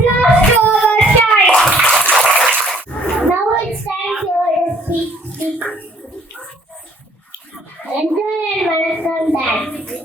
applause to our child. Now it's time for the speech. Enjoy and welcome dance.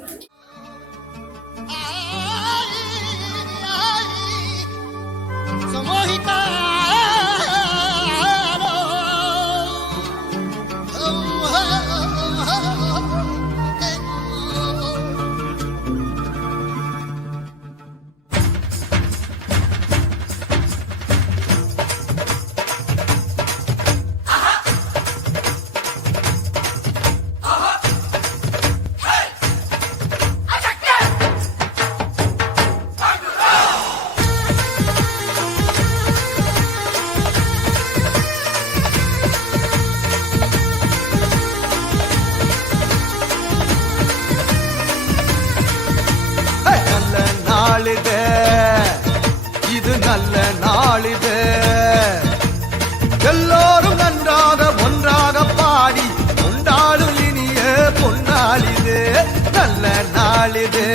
இது நல்ல நாளிது எல்லோரும் நன்றாக ஒன்றாக பாடி கொண்டாடும் இனிய பொன்னாளிது நல்ல நாளிது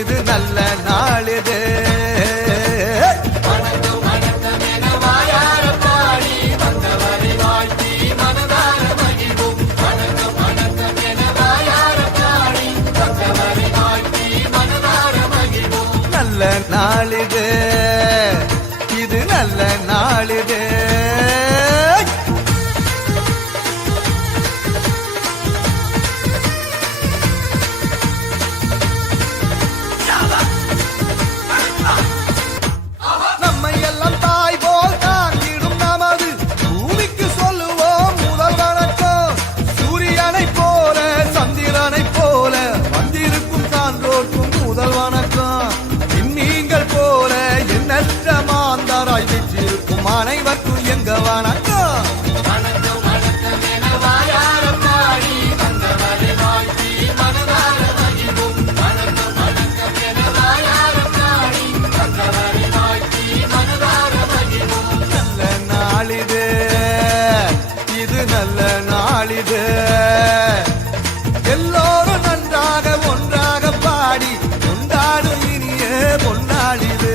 இது நல்ல நாளிது நல்ல நாளிது இது நல்ல நாளிது நம்மை எல்லாம் தாய் போல் தாங்கிடும் நமது பூமிக்கு சொல்லுவோம் முதல் வணக்கம் சூரியனை போல சந்திரனை போல வந்திருக்கும் சான்றோர்க்கும் முதல் வணக்கம் நீங்கள் போல எண்ணற்ற மாந்தாராய் வெற்றிருக்கும் அனைவருக்கும் எங்க வணக்கம் வணக்கம் வணக்கம் என வாயார பாடி வந்தவரை வாழ்த்தி மனதார மகிழ்வோம் வணக்கம் வணக்கம் என வாயார பாடி வந்தவரை வாழ்த்தி மனதார மகிழ்வோம் நல்ல நாளிது இது நல்ல நாளிது எல்லோரும் நன்றாக ஒன்றாக பாடி கொண்டாடும் இனிய பொன்னாளிது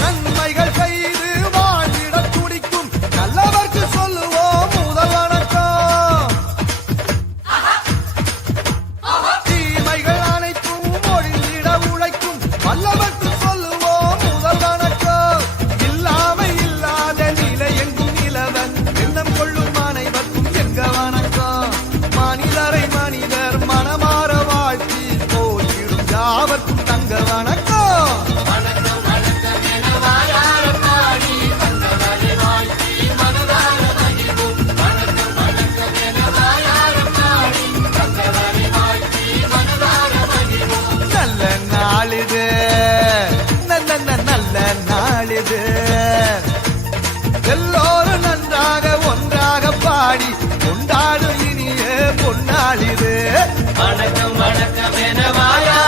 நன்மைகள் செய்து வாழ்ந்திட துடிக்கும் நல்லவர்க்கு சொல்லுவோம் முதல் வணக்கம் தீமைகள் அனைத்தும் ஒழிந்திட உழைக்கும் வல்லவர்க்கு சொல்லுவோம் முதல் வணக்கம் இல்லாமை இல்லாத நிலை எங்கும் நிலவன் எண்ணம் கொள்ளும் அனைவருக்கும் எங்க வணக்கம் மனிதரை மனிதர் மனமாற வாழ்த்தி போயிடும் யாவர்க்கும் தங்க வணக்கம் வணக்கம் வணக்கம் என வாயார பாடி வந்தவரை வாழ்த்தி மனதார மகிழ்வோம் வணக்கம் வணக்கம் என வாயார பாடி வந்தவரை வாழ்த்தி மனதார மகிழ்வோம் நல்ல நாளிது நல்ல நாளிது எல்லோரும் நன்றாக ஒன்றாக பாடி கொண்டாடும் இனிய பொன்னாளிது வணக்கம் வணக்கம் என வாயார